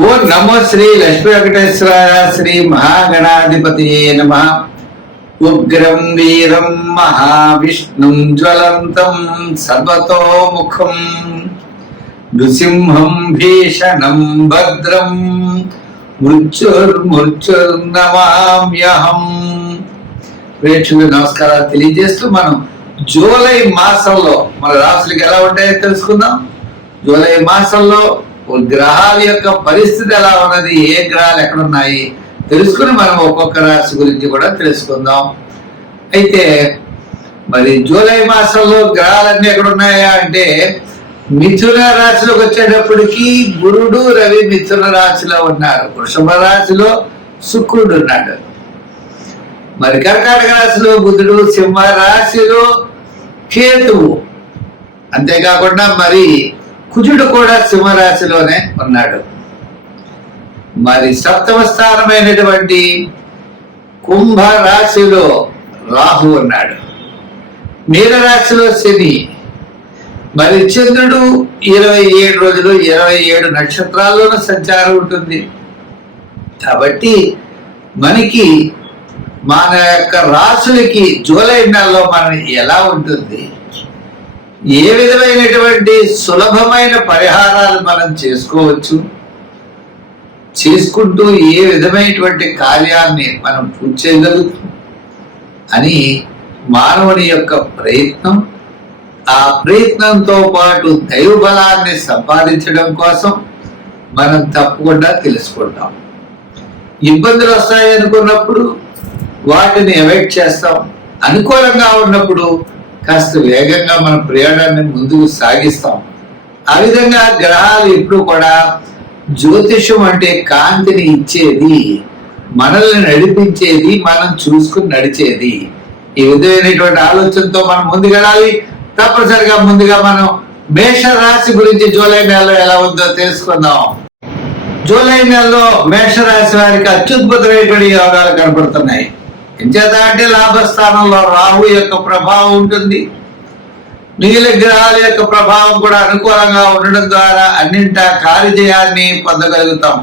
ఓ నమో శ్రీ లక్ష్మీ వెంకటేశ్వరాయ శ్రీ మహాగణాధిపతి నమ. ఉగ్రం వీరం మహావిష్ణుం జ్వలంతం సర్వతోముఖం నృసింహం భీషణం భద్రం మృత్యుర్మృత్యుర్నమామ్యహం. ప్రేక్షకులకు నమస్కారాలు తెలియజేస్తూ మనం జూలై మాసంలో మన రాశులకి ఎలా ఉంటాయో తెలుసుకుందాం. జూలై మాసంలో గ్రహాల యొక్క పరిస్థితి ఎలా ఉన్నది, ఏ గ్రహాలు ఎక్కడున్నాయి తెలుసుకుని మనం ఒక్కొక్క రాశి గురించి కూడా తెలుసుకుందాం. అయితే మరి జూలై మాసంలో గ్రహాలన్నీ ఎక్కడున్నాయా అంటే మిథున రాశిలోకి వచ్చేటప్పటికి గురుడు రవి మిథున రాశిలో ఉన్నారు. వృషభ రాశిలో శుక్రుడు ఉన్నాడు. మరి కర్కాటక రాశిలో బుధుడు, సింహ రాశిలో కేతువు, అంతేకాకుండా మరి కుజుడు కూడా సింహరాశిలోనే ఉన్నాడు. మరి సప్తమ స్థానమైనటువంటి కుంభ రాశిలో రాహు ఉన్నాడు. మీనరాశిలో శని. మరి చంద్రుడు 27 రోజులు 27 నక్షత్రాల్లోనూ సంచారం ఉంటుంది. కాబట్టి మనకి మన యొక్క రాశులకి జూలై నెలలో మనం ఎలా ఉంటుంది, ఏ విధమైనటువంటి సులభమైన పరిహారాలు మనం చేసుకోవచ్చు, చేసుకుంటూ ఏ విధమైనటువంటి కార్యాన్ని మనం పూర్తి చేయగలుగుతాం అని మానవుని యొక్క ప్రయత్నం, ఆ ప్రయత్నంతో పాటు దైవ బలాన్ని సంపాదించడం కోసం మనం తప్పకుండా తెలుసుకుంటాం. ఇబ్బందులు వస్తాయి అనుకున్నప్పుడు వాటిని అవాయిడ్ చేస్తాం. అనుకూలంగా ఉన్నప్పుడు కాస్త వేగంగా మన ప్రయాణాన్ని ముందుకు సాగిస్తాం. ఆ విధంగా గ్రహాలు ఎప్పుడు కూడా జ్యోతిషం అంటే కాంతిని ఇచ్చేది, మనల్ని నడిపించేది, మనం చూసుకుని నడిచేది. ఈ విధమైనటువంటి ఆలోచనతో మనం ముందుకెళ్ళాలి. తప్పనిసరిగా ముందుగా మనం మేష రాశి గురించి జూలై నెలలో ఎలా ఉందో తెలుసుకుందాం. జూలై నెలలో మేషరాశి వారికి అత్యద్భుతమైనటువంటి యోగాలు కనపడుతున్నాయి. ఎంచేత అంటే లాభస్థానంలో రాహు యొక్క ప్రభావం ఉంటుంది. మిగిలిన గ్రహాల యొక్క ప్రభావం కూడా అనుకూలంగా ఉండడం ద్వారా అన్నింటా కార్యజయాన్ని పొందగలుగుతాం.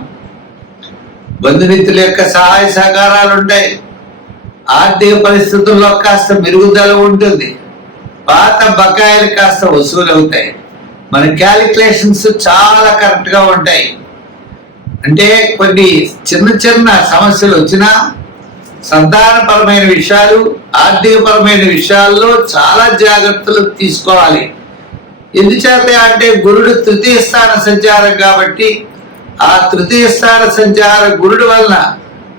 బంధుమిత్రుల యొక్క సహాయ సహకారాలు ఉంటాయి. ఆర్థిక పరిస్థితుల్లో కాస్త మెరుగుదల ఉంటుంది. పాత బకాయిలు కాస్త వసూలు అవుతాయి. మన క్యాలిక్యులేషన్స్ చాలా కరెక్ట్ గా ఉంటాయి. అంటే కొన్ని చిన్న చిన్న సమస్యలు వచ్చినా సంతానపరమైన విషయాలు, ఆర్థికపరమైన విషయాల్లో చాలా జాగ్రత్తలు తీసుకోవాలి. ఎందుచేత అంటే గురుడు తృతీయ స్థాన సంచారం కాబట్టి ఆ తృతీయ స్థాన సంచార గురుడు వలన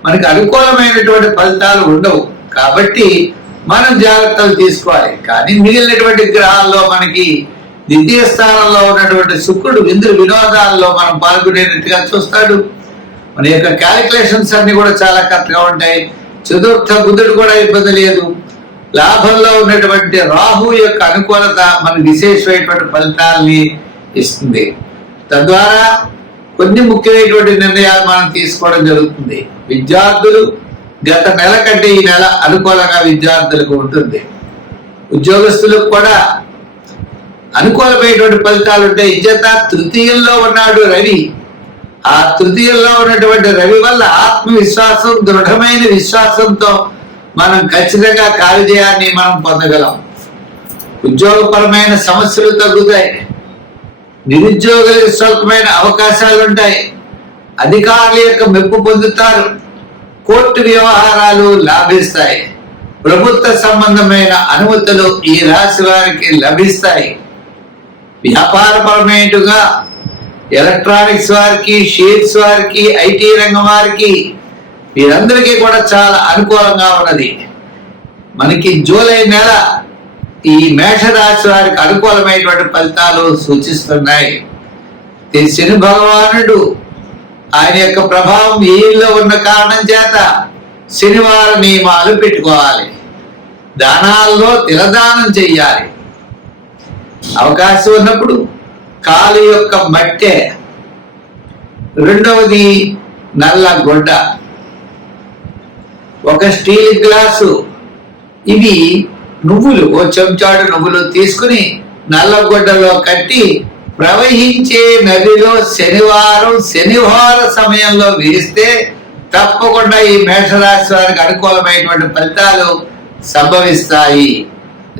మనకి అనుకూలమైనటువంటి ఫలితాలు ఉండవు. కాబట్టి మనం జాగ్రత్తలు తీసుకోవాలి. కానీ మిగిలినటువంటి గ్రహాల్లో మనకి ద్వితీయ స్థానంలో ఉన్నటువంటి శుక్రుడు విందు వినోదాల్లో మనం పాల్గొనేట్టుగా చూస్తాడు. మన యొక్క క్యాలిక్యులేషన్స్ అన్ని కూడా చాలా కరెక్ట్ గా ఉంటాయి. చతుర్థ బుధుడు కూడా ఇబ్బంది లేదు. లాభంలో ఉన్నటువంటి రాహు యొక్క అనుకూలత మనకు విశేషమైనటువంటి ఫలితాలని ఇస్తుంది. తద్వారా కొన్ని ముఖ్యమైనటువంటి నిర్ణయాలు మనం తీసుకోవడం జరుగుతుంది. విద్యార్థులు గత నెల కంటే ఈ నెల అనుకూలంగా విద్యార్థులకు ఉంటుంది. ఉద్యోగస్తులకు కూడా అనుకూలమైనటువంటి ఫలితాలు ఉంటాయి. ఇజ్జత తృతీయంలో ఉన్నాడు రవి. ఆ తృతీయంలో ఉన్నటువంటి రవి వల్ల ఆత్మవిశ్వాసం, దృఢమైన విశ్వాసంతో మనం ఖచ్చితంగా కార్యజయాన్ని మనం పొందగలం. ఉద్యోగపరమైన సమస్యలు తగ్గుతాయి. నిరుద్యోగులకు స్వల్పమైన అవకాశాలు ఉంటాయి. అధికారుల యొక్క మెప్పు పొందుతారు. కోర్టు వ్యవహారాలు లాభిస్తాయి. ప్రభుత్వ సంబంధమైన అనుమతులు ఈ రాశి వారికి లభిస్తాయి. వ్యాపారపరమైనట్టుగా ఎలక్ట్రానిక్స్ వారికి, షేర్స్ వారికి, ఐటీ రంగం వారికి వీరందరికీ కూడా చాలా అనుకూలంగా ఉన్నది. మనకి జూలై నెల ఈ మేషరాశి వారికి అనుకూలమైనటువంటి ఫలితాలు సూచిస్తున్నాయి. శని భగవానుడు ఆయన యొక్క ప్రభావం ఏళ్ళలో ఉన్న కారణం చేత శనివార నియమాలు పెట్టుకోవాలి. దానాల్లో తిలదానం చెయ్యాలి. అవకాశం ఉన్నప్పుడు కాలు యొక్క మట్టె, రెండవది నల్ల గొడ్డ, ఒక స్టీల్ గ్లాసు, ఇవి నువ్వులు, ఓ చెంచాడు నువ్వులు తీసుకుని నల్ల గొడ్డలో కట్టి ప్రవహించే నదిలో శనివార సమయంలో వేస్తే తప్పకుండా ఈ మేషరాశి వారికి అనుకూలమైనటువంటి ఫలితాలు సంభవిస్తాయి.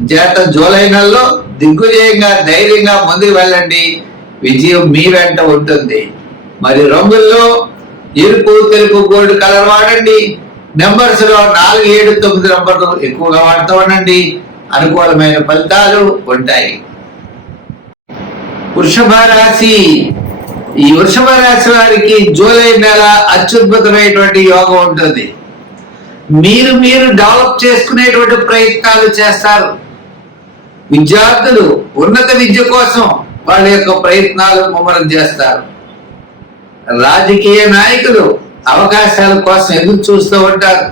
చేత జూలై నెలలో దిగ్విజయంగా ధైర్యంగా ముందుకు వెళ్ళండి, విజయం మీ వెంట ఉంటుంది. మరి రంగుల్లో ఎరుపు, తెలుపు, గోల్డ్ కలర్ వాడండి. నెంబర్స్ లో 4, 7, 9 నంబర్లు ఎక్కువగా వాడుతూ ఉండండి, అనుకూలమైన ఫలితాలు ఉంటాయి. వృషభ రాశి. ఈ వృషభ రాశి వారికి జూలై నెల అత్యద్భుతమైనటువంటి యోగం ఉంటుంది. మీరు డెవలప్ చేసుకునేటువంటి ప్రయత్నాలు చేస్తారు. విద్యార్థులు ఉన్నత విద్య కోసం వాళ్ళ యొక్క ప్రయత్నాలు ముమ్మరం చేస్తారు. రాజకీయ నాయకులు అవకాశాల కోసం ఎదురు చూస్తూ ఉంటారు,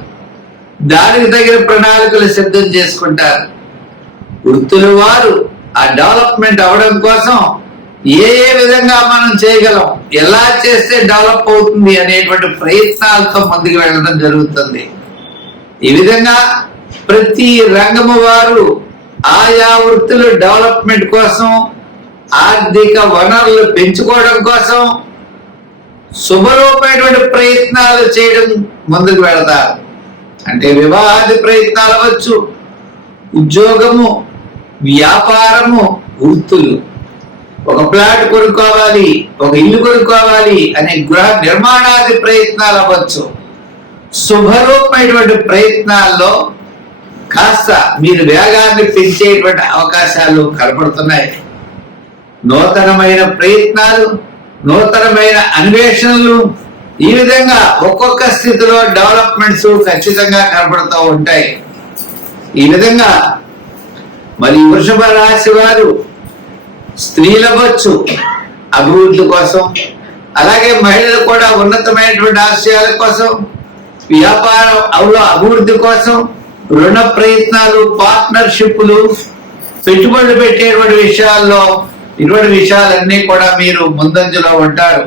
దానికి తగిన ప్రణాళికలు సిద్ధం చేసుకుంటారు. వృత్తుల వారు ఆ డెవలప్మెంట్ అవడం కోసం ఏ విధంగా మనం చేయగలం, ఎలా చేస్తే డెవలప్ అవుతుంది అనేటువంటి ప్రయత్నాలతో ముందుకు వెళ్ళడం జరుగుతుంది. ఈ విధంగా ప్రతి రంగము వారు ఆయా వృత్తుల డెవలప్మెంట్ కోసం, ఆర్థిక వనరులు పెంచుకోవడం కోసం శుభరూపమైనటువంటి ప్రయత్నాలు చేయడం ముందుకు వెళతారు. అంటే వివాహాది ప్రయత్నాలు అవ్వచ్చు, ఉద్యోగము, వ్యాపారము, వృత్తులు. ఒక ప్లాట్ కొనుక్కోవాలి, ఒక ఇల్లు కొనుక్కోవాలి అనే గృహ నిర్మాణాది ప్రయత్నాలు అవ్వచ్చు. శుభరూపమైనటువంటి ప్రయత్నాల్లో కాస్త మీరు వేగాన్ని పెంచేటువంటి అవకాశాలు కనపడుతున్నాయి. నూతనమైన ప్రయత్నాలు, నూతనమైన అన్వేషణలు, ఈ విధంగా ఒక్కొక్క స్థితిలో డెవలప్మెంట్స్ ఖచ్చితంగా కనపడుతూ ఉంటాయి. ఈ విధంగా మరి వృషభ రాశి వారు స్త్రీలవచ్చు అభివృద్ధి కోసం, అలాగే మహిళలు కూడా ఉన్నతమైనటువంటి ఆశయాల కోసం, వ్యాపారం అభివృద్ధి కోసం, రుణ ప్రయత్నాలు, పార్ట్నర్షిప్లు, పెట్టుబడులు పెట్టేటువంటి విషయాల్లో ఇటువంటి విషయాలన్నీ కూడా మీరు ముందంజలో ఉంటారు.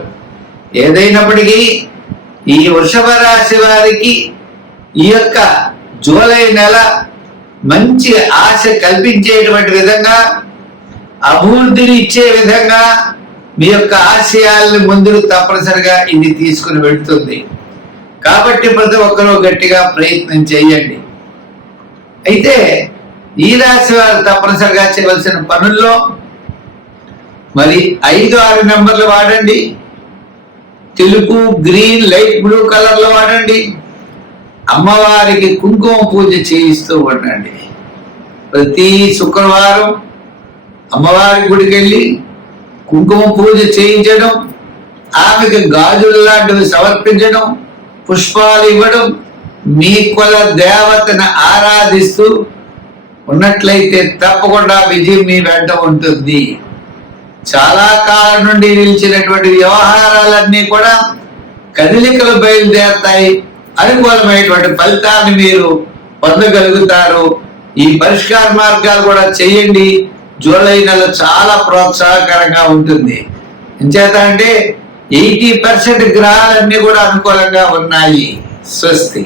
ఏదైనప్పటికీ ఈ వృషభ రాశి వారికి ఈ యొక్క జూలై నెల మంచి ఆశ కల్పించేటువంటి విధంగా, అభివృద్ధిని ఇచ్చే విధంగా మీ యొక్క ఆశయాలను ముందుకు తప్పనిసరిగా ఇది తీసుకుని వెళ్తుంది. కాబట్టి ప్రతి ఒక్కరూ గట్టిగా ప్రయత్నం చేయండి. అయితే ఈ రాశి వారు తప్పనిసరిగా చేయవలసిన పనుల్లో మరి 5, 6 నెంబర్లు వాడండి. తెలుపు, గ్రీన్, లైట్ బ్లూ కలర్లో వాడండి. అమ్మవారికి కుంకుమ పూజ చేయిస్తూ ఉండండి. ప్రతి శుక్రవారం అమ్మవారి గుడికి వెళ్ళి కుంకుమ పూజ చేయించడం, ఆమెకి గాజులు లాంటివి సమర్పించడం, పుష్పాలు ఇవ్వడం, మీ కుల దేవతను ఆరాధిస్తూ ఉన్నట్లయితే తప్పకుండా విజయం మీ వెంట ఉంటుంది. చాలా కాలం నుండి నిలిచినటువంటి వ్యవహారాలన్నీ కూడా కదలికలు బయలుదేరుతాయి. అనుకూలమైనటువంటి ఫలితాన్ని మీరు పొందగలుగుతారు. ఈ పరిష్కార మార్గాలు కూడా చేయండి. జూలై నెల చాలా ప్రోత్సాహకరంగా ఉంటుంది. ఎంచేత అంటే 80% గ్రహాలన్నీ కూడా అనుకూలంగా ఉన్నాయి. స్వస్తి.